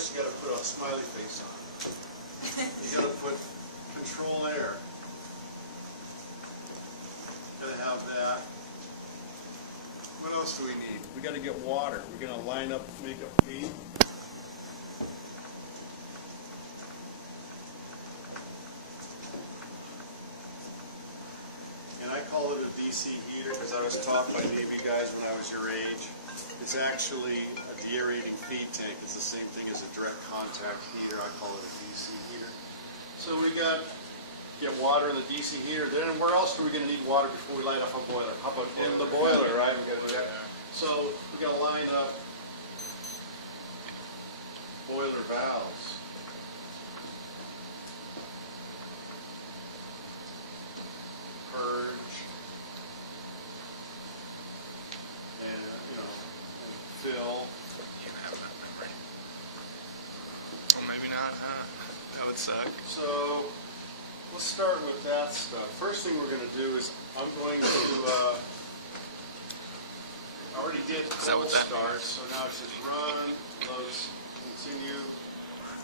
first you got to put a smiley face on. You got to put control air. Got to have that. What else do we need? We got to get water. We're going to line up, make a feed. And I call it a DC heater because I was taught by Navy guys when I was your age. It's actually a deaerating feed tank. It's the same thing as a direct contact heater. I call it a DC heater. So we got get water in the DC heater. Then where else are we going to need water before we light up a boiler? How about in the boiler, right? We got to check. So we got to line up boiler valves. Purge. And, and fill. You have that memory. Well, maybe not, huh? That would suck. So let's start with that stuff. First thing we're going to do is I'm going to, I already did cold start, so now it says run, loads, continue,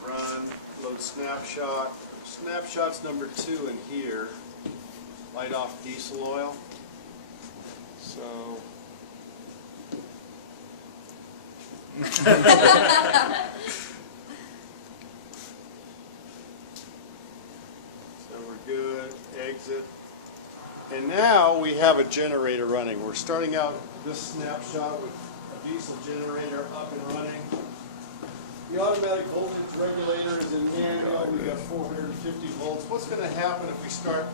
run, load snapshot. Snapshot's number 2 in here. Light off diesel oil. So we're good. Exit. And now we have a generator running. We're starting out this snapshot with a diesel generator up and running. The automatic voltage regulator is in manual. We've got 450 volts. What's going to happen if we start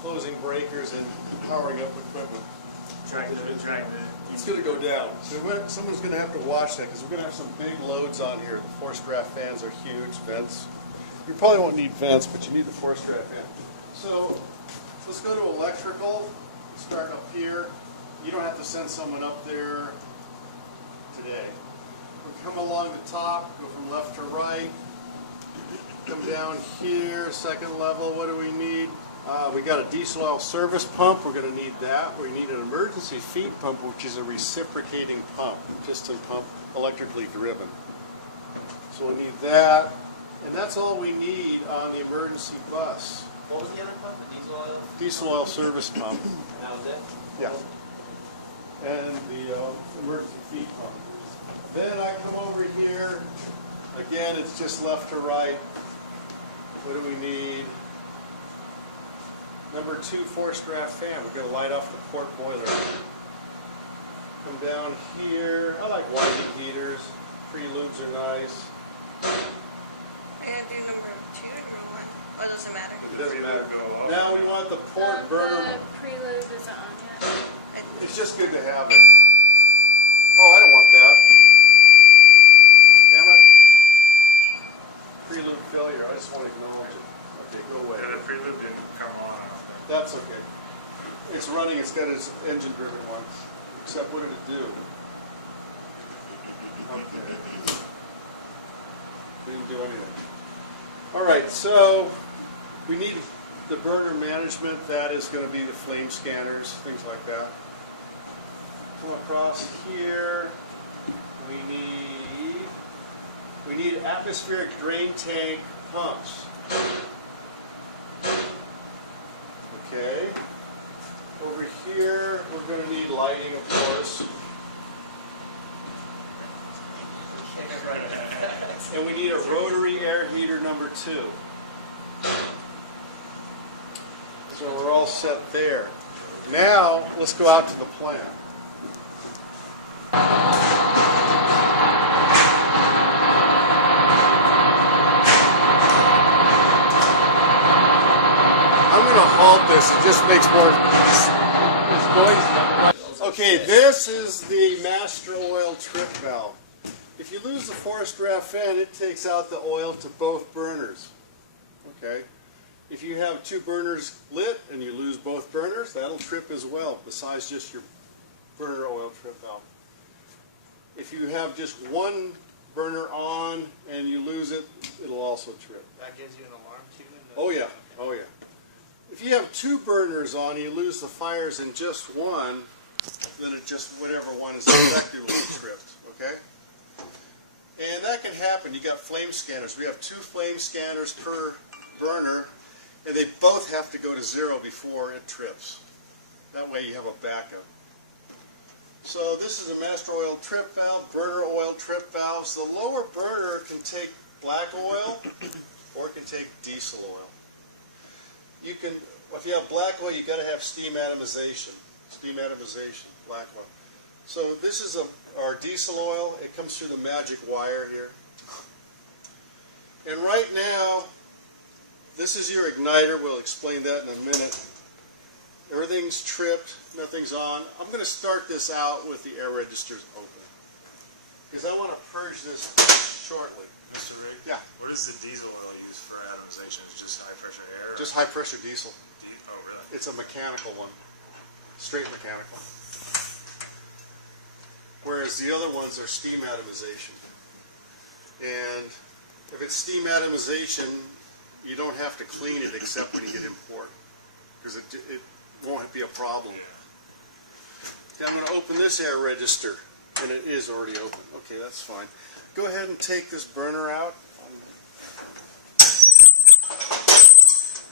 closing breakers and powering up equipment? It's going to go down. So someone's going to have to watch that because we're going to have some big loads on here. The force draft fans are huge. Vents. You probably won't need vents, but you need the force draft fan. So let's go to electrical. Start up here. You don't have to send someone up there today. We'll come along the top, go from left to right. Come down here, second level. What do we need? We got a diesel oil service pump. We're going to need that. We need an emergency feed pump, which is a reciprocating pump, piston pump, electrically driven. So we need that. And that's all we need on the emergency bus. What was the other pump? The diesel oil? Diesel oil service pump. And that was it? Yeah. And the emergency feed pump. Then I come over here. Again, it's just left to right. What do we need? Number 2 force draft fan. We're going to light off the port boiler. Come down here. I like winding heaters. Pre-lubes are nice. I gotta do number 2 or 1? Or does it matter? It doesn't matter. Now we want the port burner. The prelude isn't on yet. It's just good to have it. Oh, I don't want that. Damn it. Prelude failure. I just want to acknowledge it. Okay, go away. Yeah, the prelude didn't come on. That's okay. It's running. It's got its engine-driven one. Except, what did it do? Okay. We didn't do anything. All right, so we need the burner management. That is going to be the flame scanners, things like that. Come across here. We need atmospheric drain tank pumps. Okay. Over here, we're going to need lighting, of course. And we need a rotary air heater number 2. So we're all set there. Now, let's go out to the plant. I'm going to halt this. It just makes more noise. Okay, this is the master oil trip valve. If you lose the force draft fan, it takes out the oil to both burners. Okay. If you have 2 burners lit and you lose both burners, that'll trip as well, besides just your burner oil trip valve. If you have just 1 burner on and you lose it, it'll also trip. That gives you an alarm too? Oh yeah, oh yeah. If you have 2 burners on and you lose the fires in just one, then it just, whatever one is affected will be tripped, okay? And that can happen. You got flame scanners. We have 2 flame scanners per burner, and they both have to go to 0 before it trips. That way you have a backup. So this is a master oil trip valve, burner oil trip valves. The lower burner can take black oil or it can take diesel oil. You can, if you have black oil, you've got to have steam atomization. Steam atomization, black oil. So this is our diesel oil. It comes through the magic wire here. And right now, this is your igniter. We'll explain that in a minute. Everything's tripped, nothing's on. I'm going to start this out with the air registers open, because I want to purge this shortly. Mr. Rick? Yeah. What is the diesel oil used for atomization? It's just high pressure air? Just high pressure diesel. Oh, really? It's a mechanical one, straight mechanical. Whereas the other ones are steam atomization. And if it's steam atomization, you don't have to clean it except when you get import, because it won't be a problem. Okay, I'm going to open this air register, and it is already open. Okay, that's fine. Go ahead and take this burner out.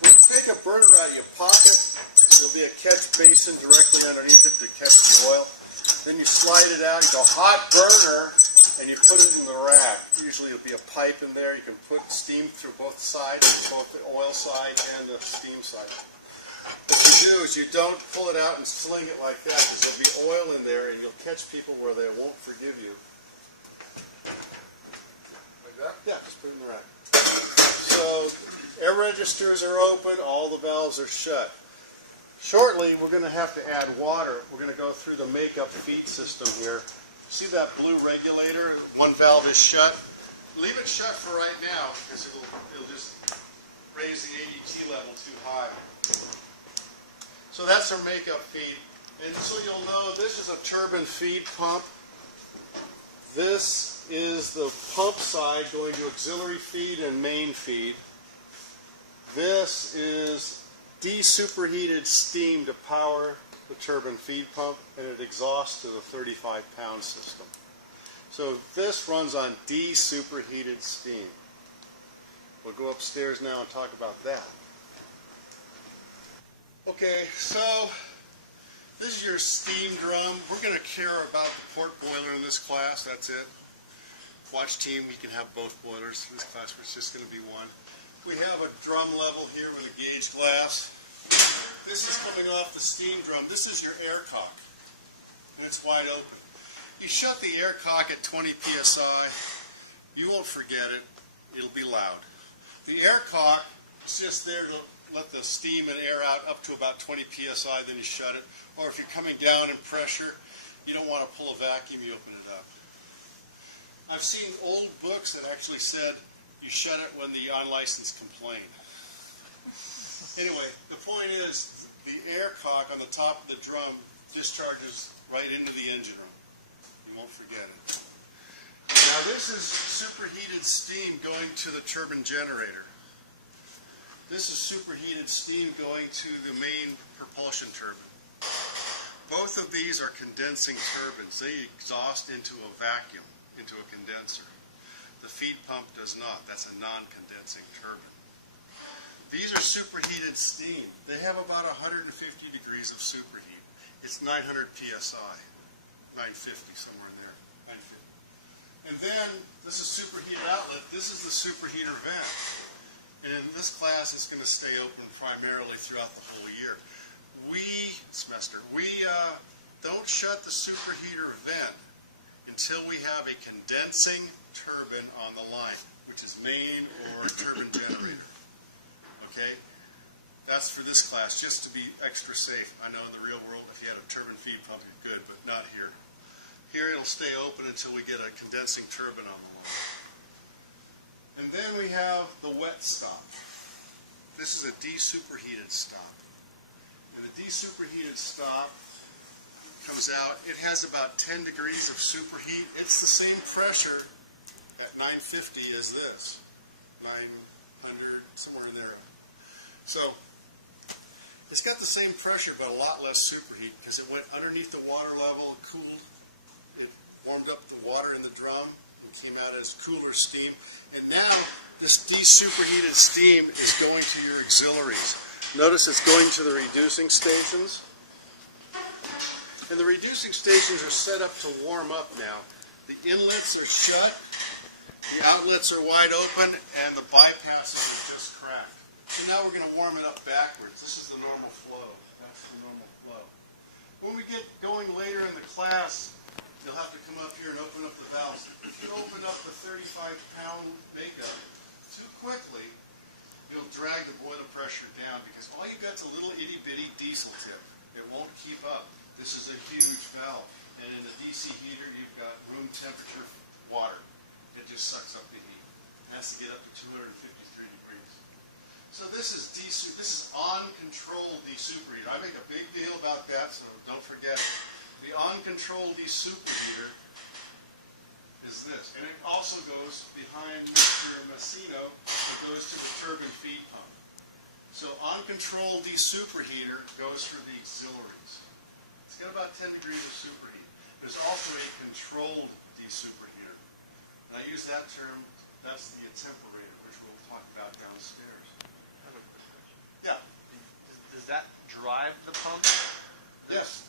When you take a burner out of your pocket, there'll be a catch basin directly underneath it to catch the oil. Then you slide it out, you go hot burner, and you put it in the rack. Usually there'll be a pipe in there. You can put steam through both sides, both the oil side and the steam side. What you do is you don't pull it out and sling it like that, because there'll be oil in there and you'll catch people where they won't forgive you. Like that? Yeah, just put it in the rack. So air registers are open, all the valves are shut. Shortly, we're going to have to add water. We're going to go through the makeup feed system here. See that blue regulator? One valve is shut. Leave it shut for right now, because it'll just raise the ADT level too high. So that's our makeup feed. And so you'll know, this is a turbine feed pump. This is the pump side going to auxiliary feed and main feed. This is de-superheated steam to power the turbine feed pump, and it exhausts to the 35-pound system. So this runs on de-superheated steam. We'll go upstairs now and talk about that. Okay, so this is your steam drum. We're going to care about the port boiler in this class, that's it. Watch team, you can have both boilers. In this class, it's just going to be one. We have a drum level here with a gauge glass. This is coming off the steam drum. This is your air cock, and it's wide open. You shut the air cock at 20 psi, you won't forget it. It'll be loud. The air cock is just there to let the steam and air out up to about 20 psi, then you shut it. Or if you're coming down in pressure, you don't want to pull a vacuum, you open it up. I've seen old books that actually said you shut it when the unlicensed complain. Anyway, the point is the air cock on the top of the drum discharges right into the engine room. You won't forget it. Now this is superheated steam going to the turbine generator. This is superheated steam going to the main propulsion turbine. Both of these are condensing turbines. They exhaust into a vacuum, into a condenser. The feed pump does not. That's a non-condensing turbine. These are superheated steam. They have about 150 degrees of superheat. It's 900 psi, 950, somewhere in there, 950. And then, this is superheated outlet. This is the superheater vent. And in this class, it's going to stay open primarily throughout the whole year. We don't shut the superheater vent until we have a condensing turbine on the line, which is main or turbine generator. Okay? That's for this class, just to be extra safe. I know in the real world, if you had a turbine feed pump, you're good, but not here. Here it'll stay open until we get a condensing turbine on the line. And then we have the wet stop. This is a de-superheated stop. And the de-superheated stop comes out. It has about 10 degrees of superheat. It's the same pressure at 950 as this. 900, somewhere in there. So, it's got the same pressure, but a lot less superheat, because it went underneath the water level and cooled. It warmed up the water in the drum, and came out as cooler steam. And now this desuperheated steam is going to your auxiliaries. Notice it's going to the reducing stations. And the reducing stations are set up to warm up now. The inlets are shut, the outlets are wide open, and the bypasses are just cracked. So now we're going to warm it up backwards. This is the normal flow. That's the normal flow. When we get going later in the class, you'll have to come up here and open up the valves. If you open up the 35-pound makeup too quickly, you'll drag the boiler pressure down because all you've got is a little itty-bitty diesel tip. It won't keep up. This is a huge valve. And in the DC heater, you've got room temperature water. It just sucks up the heat. It has to get up to 253 degrees. So this is on-control desuperheater. I make a big deal about that, so don't forget it. The on-control desuperheater is this. And it also goes behind Mr. Massino. It goes to the turbine feed pump. So on-control desuperheater goes for the auxiliaries. It's got about 10 degrees of superheat. There's also a controlled desuperheater. And I use that term, that's the attemperator, which we'll talk about downstairs. Yeah. Does that drive the pump? Yes,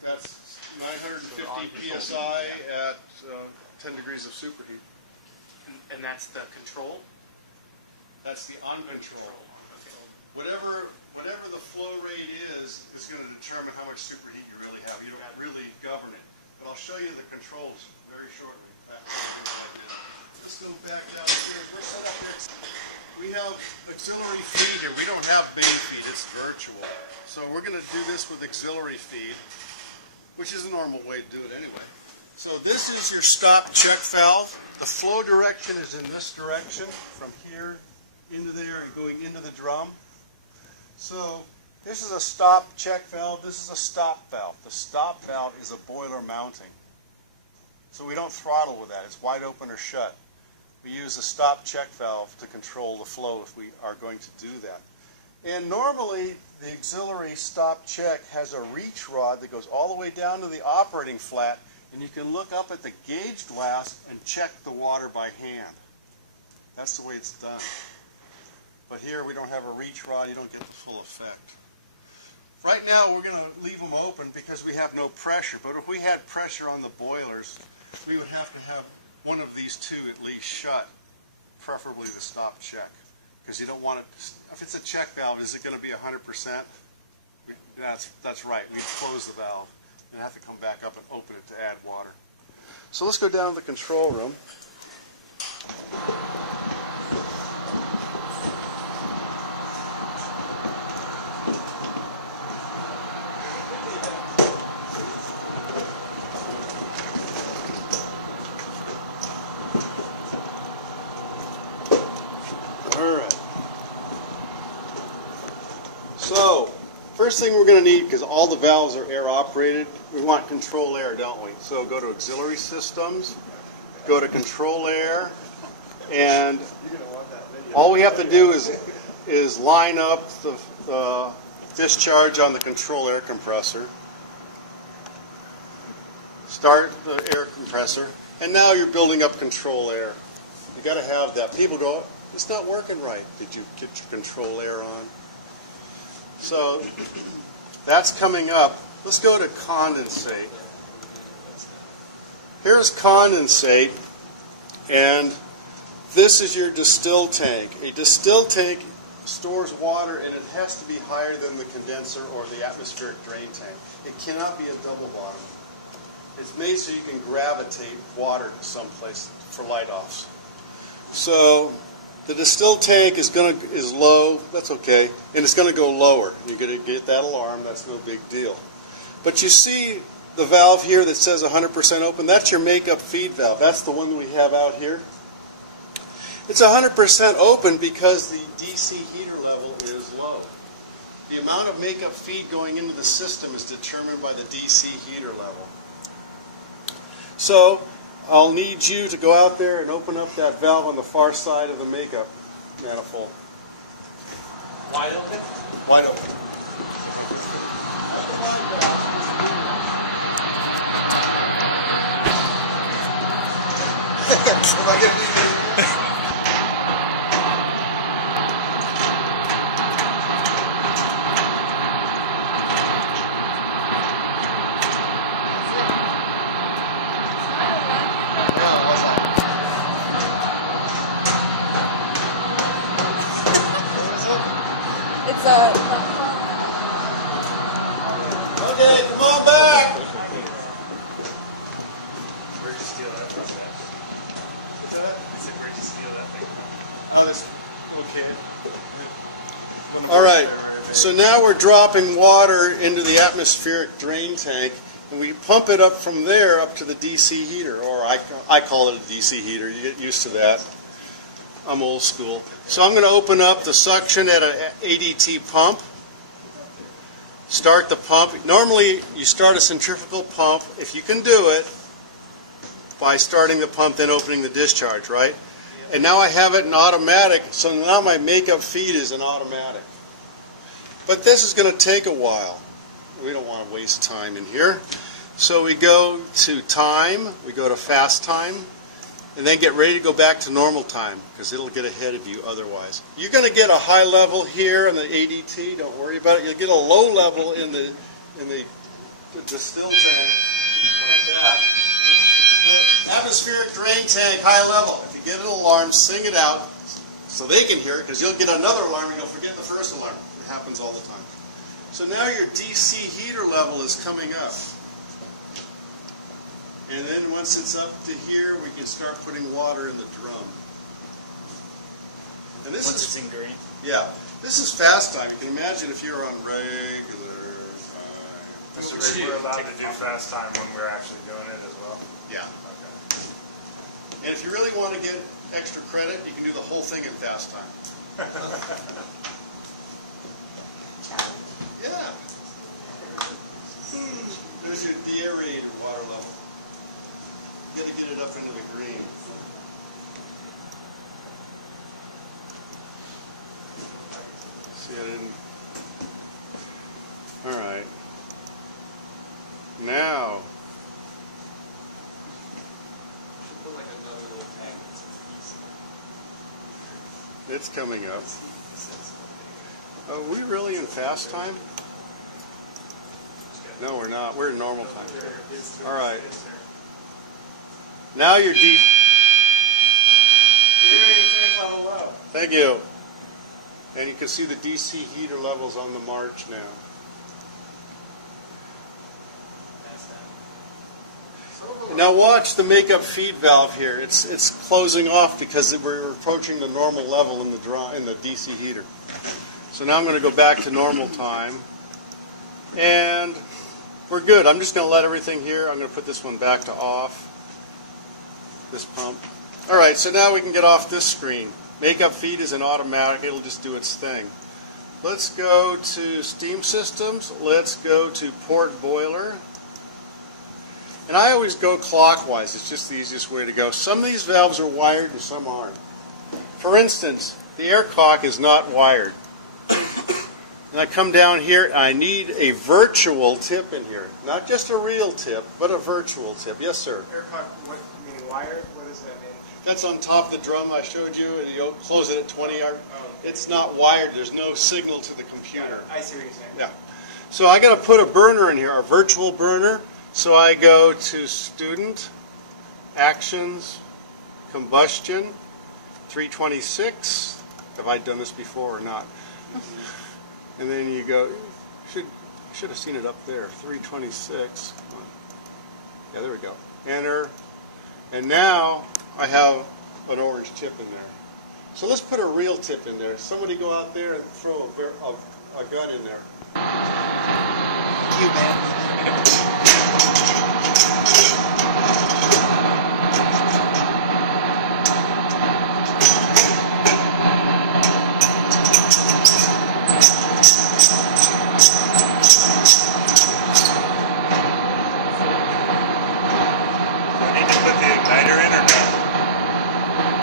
that's 950 psi at 10 degrees of superheat. And that's the control? That's the on-control. Okay. Whatever the flow rate is going to determine how much superheat you really have. You don't really govern it. But I'll show you the controls very shortly. Let's go back downstairs. We're set up next. We have auxiliary feed here. We don't have main feed. It's virtual. So we're going to do this with auxiliary feed, which is a normal way to do it anyway. So this is your stop check valve. The flow direction is in this direction, from here into there and going into the drum. So this is a stop check valve. This is a stop valve. The stop valve is a boiler mounting. So we don't throttle with that. It's wide open or shut. We use a stop check valve to control the flow if we are going to do that. And normally the auxiliary stop check has a reach rod that goes all the way down to the operating flat, and you can look up at the gauge glass and check the water by hand. That's the way it's done. But here we don't have a reach rod. You don't get the full effect. Right now we're going to leave them open because we have no pressure. But if we had pressure on the boilers, we would have to have one of these two at least shut, preferably the stop check. Because you don't want it, if it's a check valve, is it going to be 100%? That's right. We close the valve and have to come back up and open it to add water. So let's go down to the control room. So, first thing we're going to need, because all the valves are air operated, we want control air, don't we? So go to auxiliary systems, go to control air, and all we have to do is line up the discharge on the control air compressor, start the air compressor, and now you're building up control air. You got to have that. People go, it's not working right. Did you get your control air on? So that's coming up. Let's go to condensate. Here's condensate, and this is your distill tank. A distill tank stores water, and it has to be higher than the condenser or the atmospheric drain tank. It cannot be a double bottom. It's made so you can gravitate water to someplace for light-offs. So the distill tank is low, that's okay, and it's going to go lower. You're going to get that alarm, that's no big deal. But you see the valve here that says 100% open, that's your makeup feed valve. That's the one that we have out here. It's 100% open because the DC heater level is low. The amount of makeup feed going into the system is determined by the DC heater level. So I'll need you to go out there and open up that valve on the far side of the makeup manifold. Wide open? Wide open. It's a. Okay, come on back. Where'd you steal that from, man? What's that? I said, where'd you steal that thing from? Oh, this, okay. All right, so now we're dropping water into the atmospheric drain tank, and we pump it up from there up to the DC heater, or I call it a DC heater. You get used to that. I'm old school. So I'm going to open up the suction at an ADT pump. Start the pump. Normally, you start a centrifugal pump, if you can do it, by starting the pump, then opening the discharge, right? And now I have it in automatic, so now my makeup feed is in automatic. But this is going to take a while. We don't want to waste time in here. So we go to time, we go to fast time, and then get ready to go back to normal time, because it'll get ahead of you otherwise. You're going to get a high level here in the ADT, don't worry about it. You'll get a low level in the distill tank, like that. The atmospheric drain tank, high level. If you get an alarm, sing it out so they can hear it, because you'll get another alarm and you'll forget the first alarm. It happens all the time. So now your DC heater level is coming up. And then once it's up to here, we can start putting water in the drum. And this Once is, it's in green. yeah, this is fast time. You can imagine if you're on regular time. So we're allowed to do fast time when we're actually doing it as well? Yeah. Okay. And if you really want to get extra credit, you can do the whole thing in fast time. Yeah. There's your deaerated water level. You got to get it up into the green. See, I didn't. All right. Now. It's coming up. Are we really in fast time? No, we're not. We're in normal time. All right. Now you're deep. Thank you. And you can see the DC heater levels on the march now. Now watch the makeup feed valve here. It's closing off because we're approaching the normal level in the DC heater. So now I'm going to go back to normal time. And we're good. I'm just going to let everything here. I'm going to put this one back to off. This pump. All right, so now we can get off this screen. Makeup feed is an automatic. It'll just do its thing. Let's go to steam systems. Let's go to port boiler. And I always go clockwise. It's just the easiest way to go. Some of these valves are wired and some aren't. For instance, the air cock is not wired. And I come down here, I need a virtual tip in here. Not just a real tip, but a virtual tip. Yes, sir? Aircock, what you mean wired? What does that mean? That's on top of the drum I showed you, and you close it at 20 R. It's not wired. There's no signal to the computer. I see what you're saying. Yeah. So I got to put a burner in here, a virtual burner. So I go to Student, Actions, Combustion, 326. Have I done this before or not? And then you go, should have seen it up there, 326. Yeah, there we go. Enter. And now I have an orange tip in there. So let's put a real tip in there. Somebody go out there and throw a gun in there. You, man.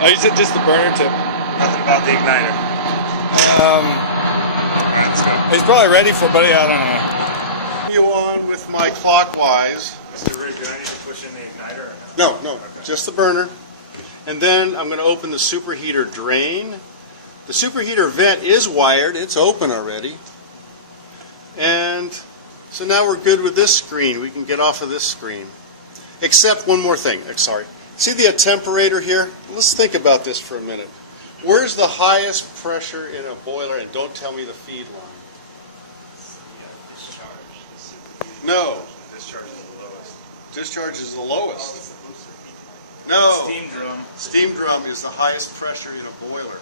Oh, you said just the burner tip. Nothing about the igniter. Alright, let's go. He's probably ready for it, but yeah, I don't know. You on with my clockwise. So Rick, do I need to push in the igniter or no? No, just the burner. And then I'm going to open the superheater drain. The superheater vent is wired. It's open already. And so now we're good with this screen. We can get off of this screen. Except one more thing. Sorry. See the attemperator here? Let's think about this for a minute. Where's the highest pressure in a boiler? And don't tell me the feed line. No. Discharge is the lowest. Discharge is the lowest. No. Steam drum. Steam drum is the highest pressure in a boiler.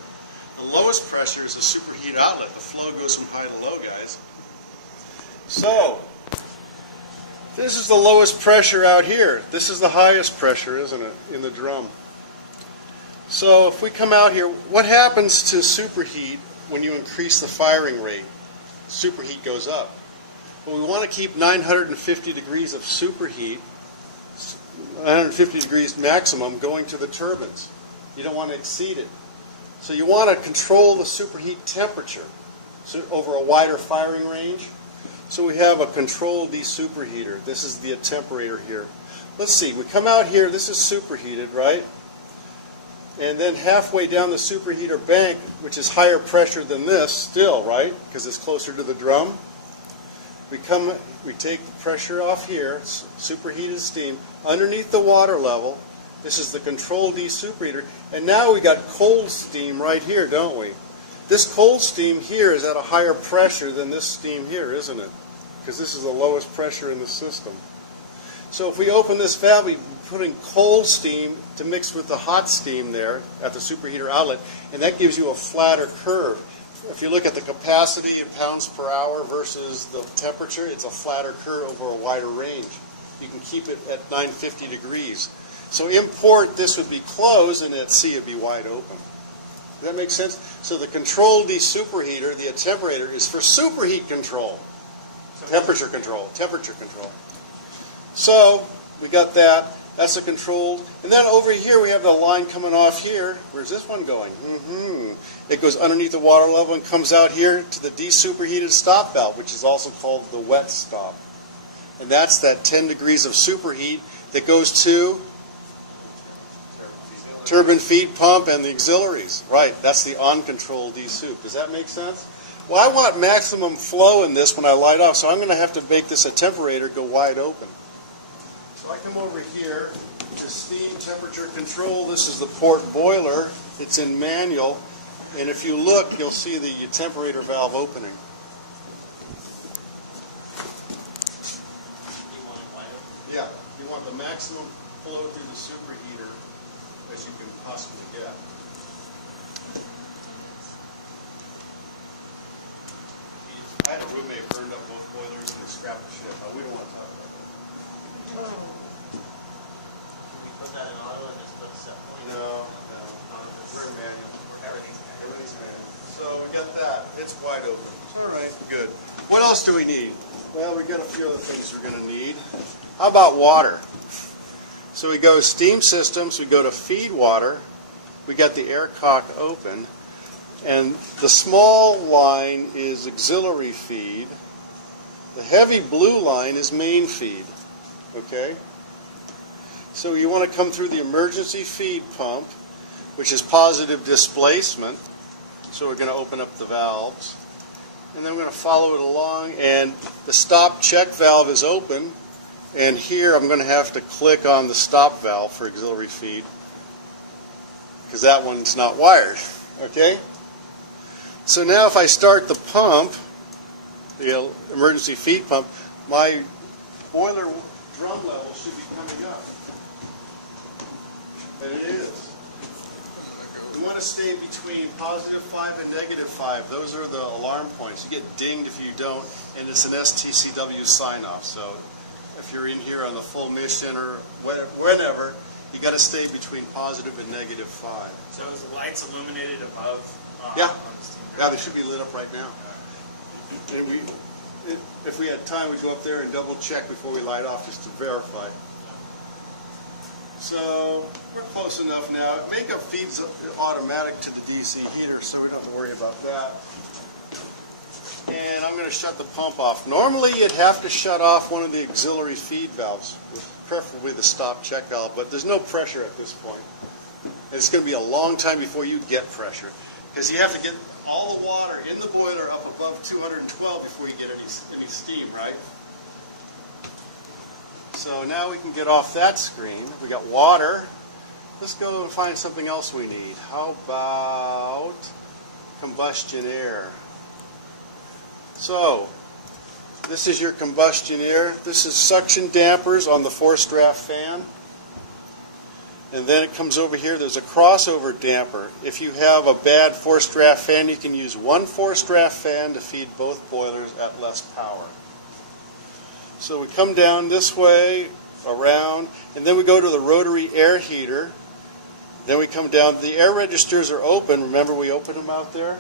The lowest pressure is a superheat outlet. The flow goes from high to low, guys. So, this is the lowest pressure out here. This is the highest pressure, isn't it, in the drum? So if we come out here, what happens to superheat when you increase the firing rate? Superheat goes up. Well, we want to keep 950 degrees of superheat, 950 degrees maximum, going to the turbines. You don't want to exceed it. So you want to control the superheat temperature over a wider firing range. So we have a controlled desuperheater. This is the attemperator here. Let's see, we come out here, this is superheated, right? And then halfway down the superheater bank, which is higher pressure than this still, right? Because it's closer to the drum. We take the pressure off here, superheated steam, underneath the water level. This is the controlled desuperheater. And now we got cold steam right here, don't we? This cold steam here is at a higher pressure than this steam here, isn't it? Because this is the lowest pressure in the system. So if we open this valve, we put in cold steam to mix with the hot steam there at the superheater outlet, and that gives you a flatter curve. If you look at the capacity in pounds per hour versus the temperature, it's a flatter curve over a wider range. You can keep it at 950 degrees. So in port, this would be closed, and at sea, it would be wide open. Does that make sense? So the controlled desuperheater, the attemperator, is for superheat control. Temperature control. So we got that. That's the controlled. And then over here we have the line coming off here. Where's this one going? It goes underneath the water level and comes out here to the desuperheated stop valve, which is also called the wet stop. And that's that 10 degrees of superheat that goes to turbine feed pump and the auxiliaries. Right, that's the uncontrolled desup. Does that make sense? Well, I want maximum flow in this when I light off, so I'm going to have to make this attemperator go wide open. So I come over here to steam temperature control. This is the port boiler. It's in manual. And if you look, you'll see the attemperator valve opening. Yeah, you want the maximum flow through the superheater as you can possibly get. I had a roommate burned up both boilers and they scrapped the shit. We don't want to talk about that. Can we put that in auto and just put set point? No. We're in manual. Everything's manual. So we got that. It's wide open. All right, good. What else do we need? Well, we got a few other things we're going to need. How about water? So we go steam systems, we go to feed water, we got the air cock open, and the small line is auxiliary feed. The heavy blue line is main feed, okay? So you want to come through the emergency feed pump, which is positive displacement. So we're going to open up the valves, and then we're going to follow it along, and the stop check valve is open. And here I'm going to have to click on the stop valve for auxiliary feed because that one's not wired, okay? So now if I start the pump, the emergency feed pump, my boiler drum level should be coming up. And it is. You want to stay between positive 5 and negative 5. Those are the alarm points. You get dinged if you don't, and it's an STCW sign-off. So if you're in here on the full mission or whenever, you got to stay between positive and negative 5. So is the lights illuminated above? Yeah. On the steam drum? Yeah, they should be lit up right now. And if we had time, we'd go up there and double check before we light off just to verify. So we're close enough now. Makeup feeds automatic to the DC heater, so we don't have to worry about that. And I'm going to shut the pump off. Normally you'd have to shut off one of the auxiliary feed valves, preferably the stop check valve, but there's no pressure at this point. And it's going to be a long time before you get pressure, because you have to get all the water in the boiler up above 212 before you get any steam, right? So now we can get off that screen. We got water. Let's go and find something else we need. How about combustion air? So, this is your combustion air. This is suction dampers on the forced draft fan. And then it comes over here. There's a crossover damper. If you have a bad forced draft fan, you can use one forced draft fan to feed both boilers at less power. So we come down this way, around, and then we go to the rotary air heater. Then we come down. The air registers are open. Remember we opened them out there?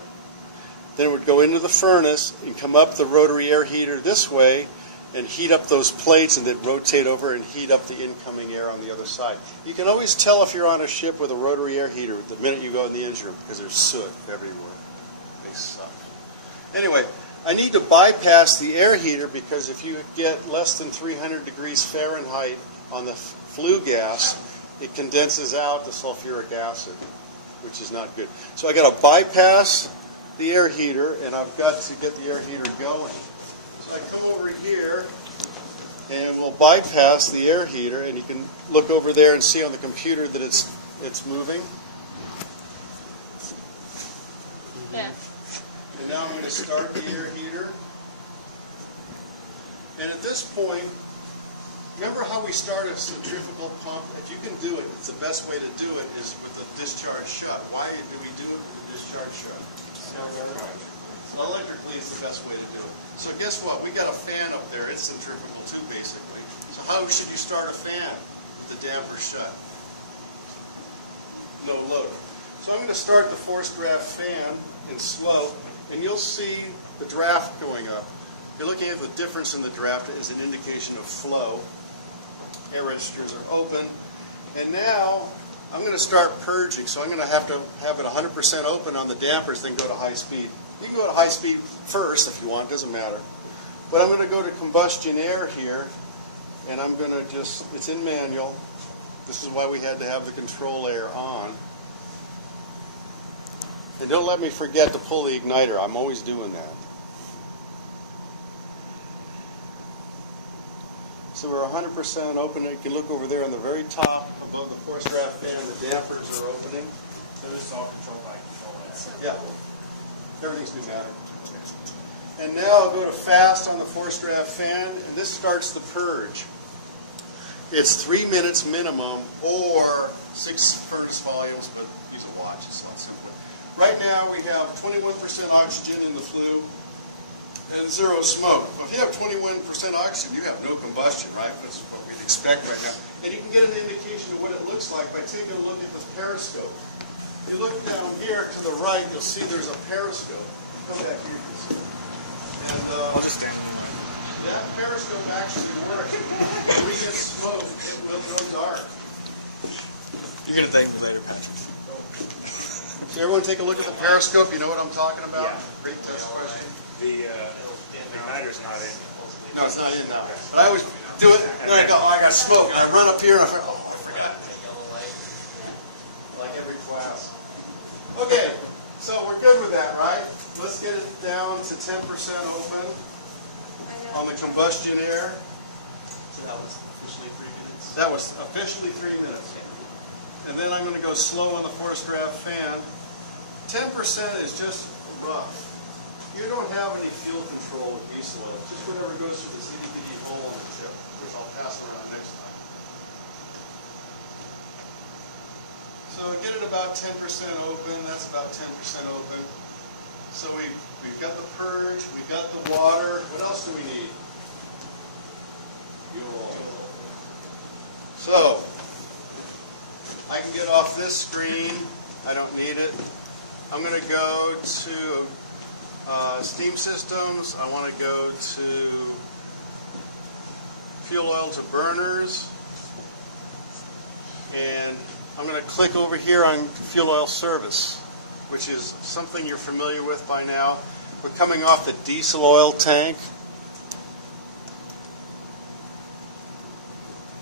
Then it would go into the furnace and come up the rotary air heater this way and heat up those plates, and then rotate over and heat up the incoming air on the other side. You can always tell if you're on a ship with a rotary air heater the minute you go in the engine room, because there's soot everywhere. They suck. Anyway, I need to bypass the air heater, because if you get less than 300 degrees Fahrenheit on the flue gas, it condenses out the sulfuric acid, which is not good. So I got to bypass the air heater, and I've got to get the air heater going. So I come over here, and we'll bypass the air heater, and you can look over there and see on the computer that it's moving. Yeah. And now I'm going to start the air heater. And at this point, remember how we start a centrifugal pump? If you can do it, it's the best way to do it is with the discharge shut. Why do we do it with the discharge shut? So electrically is the best way to do it. So guess what? We got a fan up there. It's centrifugal too, basically. So how should you start a fan with the damper shut? No load. So I'm going to start the forced draft fan in slow, and you'll see the draft going up. You're looking at the difference in the draft as an indication of flow. Air registers are open. And now I'm going to start purging. So I'm going to have it 100% open on the dampers, then go to high speed. You can go to high speed first if you want, doesn't matter. But I'm going to go to combustion air here, and I'm going to it's in manual. This is why we had to have the control air on. And don't let me forget to pull the igniter. I'm always doing that. So we're 100% open. You can look over there on the very top above the forced draft fan. The dampers are opening. So this is all controlled by control air. Yeah. Everything's pneumatic. And now I'll go to fast on the forced draft fan, and this starts the purge. It's 3 minutes minimum or 6 furnace volumes, but use a watch, it's not super. Right now we have 21% oxygen in the flue and 0 smoke. Well, if you have 21% oxygen, you have no combustion, right? That's what we'd expect right now. And you can get an indication of what it looks like by taking a look at the periscope. If you look down here to the right, you'll see there's a periscope. Come back here, you can see. And I'll just stand. that periscope actually works. When we get smoke, it will go dark. You're going to thank me later, Patrick. So everyone take a look at the periscope. You know what I'm talking about? Great test question. The igniter's not in. No, it's not in now. But I always do it, and then I go, oh, I got smoke. And I run up here, and I go, oh, I forgot. Like every class. Okay, so we're good with that, right? Let's get it down to 10% open on the combustion air. So that was officially 3 minutes. That was officially 3 minutes. And then I'm going to go slow on the forced draft fan. 10% is just rough. You don't have any fuel control with diesel oil. Just whatever goes through this itty bitty hole on the tip, which I'll pass around next time. So get it about 10% open. That's about 10% open. So we've got the purge, we've got the water. What else do we need? Fuel oil. So I can get off this screen. I don't need it. I'm going to go to steam systems. I want to go to fuel oil to burners. And I'm going to click over here on fuel oil service, which is something you're familiar with by now. We're coming off the diesel oil tank.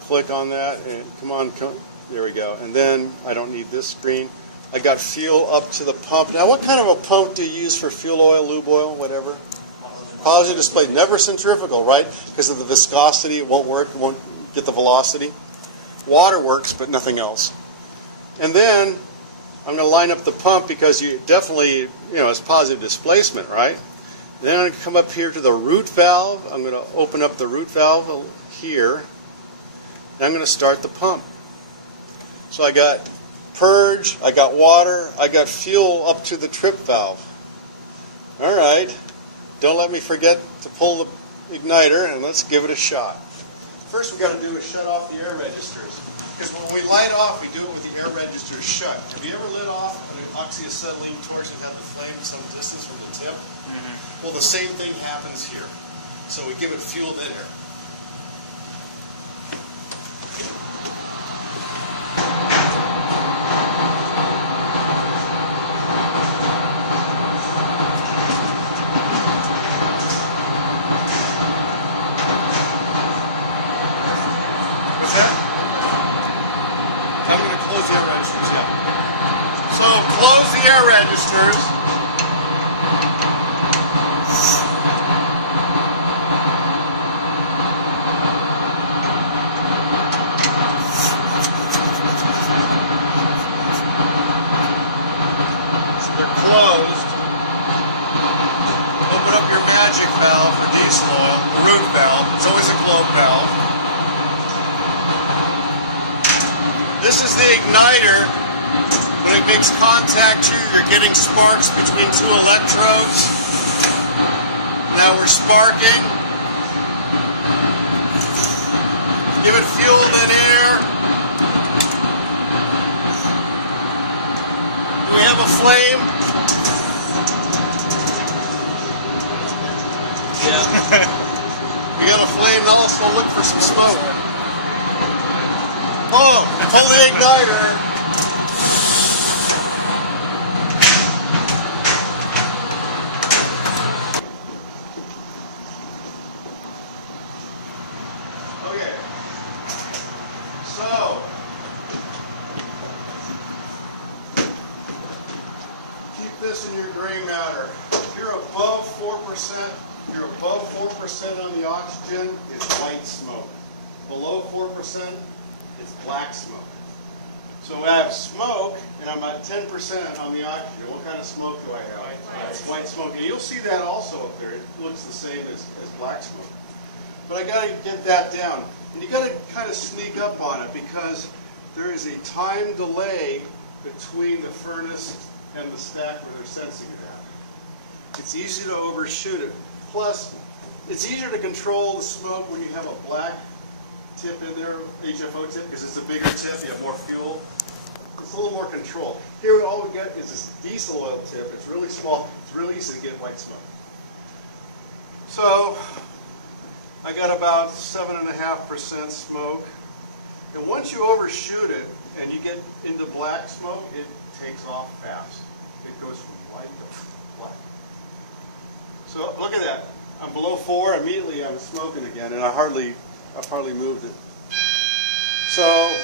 Click on that and come on, There we go. And then I don't need this screen. I got fuel up to the pump. Now, what kind of a pump do you use for fuel oil, lube oil, whatever? Positive displacement. Never centrifugal, right? Because of the viscosity, it won't work. It won't get the velocity. Water works, but nothing else. And then I'm going to line up the pump because you definitely, it's positive displacement, right? Then I'm going to come up here to the root valve. I'm going to open up the root valve here. And I'm going to start the pump. So I got purge, I got water, I got fuel up to the trip valve. All right. Don't let me forget to pull the igniter, and let's give it a shot. First we've got to do is shut off the air registers. Because when we light off, we do it with the air registers shut. Have you ever lit off an oxyacetylene torch and had the flame some distance from the tip? Mm-hmm. Well, the same thing happens here. So we give it fueled in air. Close the air registers. So they're closed. Open up your magic valve for diesel oil, the root valve. It's always a closed valve. This is the igniter. When it makes contact here, you're getting sparks between two electrodes. Now we're sparking. Give it fuel and air. We have a flame. Yeah. We got a flame. Now let's go look for some smoke. Oh, pull the igniter. So, keep this in your gray matter. If you're above 4%, on the oxygen, it's white smoke. Below 4%, it's black smoke. So I have smoke, and I'm at 10% on the oxygen. What kind of smoke do I have? It's white smoke. And you'll see that also up there. It looks the same as black smoke. But I got to get that down. And you got to kind of sneak up on it because there is a time delay between the furnace and the stack where they're sensing it at. It's easy to overshoot it. Plus, it's easier to control the smoke when you have a black tip in there, HFO tip, because it's a bigger tip, you have more fuel. It's a little more control. Here all we get is this diesel oil tip. It's really small. It's really easy to get white smoke. So, I got about 7.5% smoke. And once you overshoot it and you get into black smoke, it takes off fast. It goes from white to black. So look at that. I'm below 4. Immediately I'm smoking again, and I've hardly moved it. So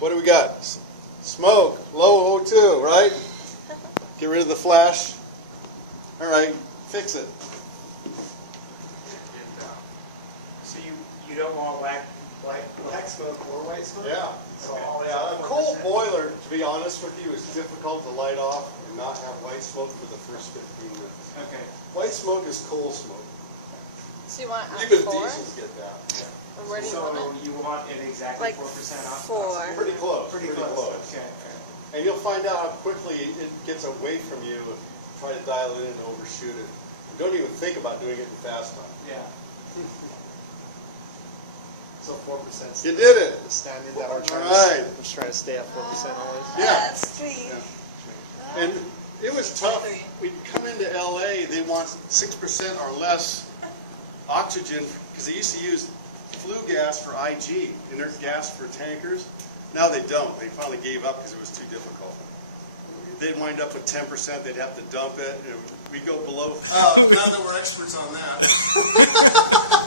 what do we got? Smoke, low O2, right? Get rid of the flash. All right, fix it. So you don't want black smoke or white smoke? Yeah. So all Yeah, a coal boiler, to be honest with you, is difficult to light off and not have white smoke for the first 15 minutes. Okay. White smoke is coal smoke. So you want Even 4? diesels get that. Or where do you So want it? you want it exactly Like 4% off? 4. Pretty close. Pretty close. Okay. And you'll find out how quickly it gets away from you if you try to dial it in and overshoot it. And don't even think about doing it in fast time. Yeah. So 4%. You did it. The standard that we're All right. trying to stay at 4% always. Yeah. That's 3. Yeah. And it was tough. We'd come into LA, they want 6% or less oxygen because they used to use flue gas for IG, inert gas for tankers. Now they don't. They finally gave up because it was too difficult. They'd wind up with 10%, they'd have to dump it. We'd go below. Now that we're experts on that.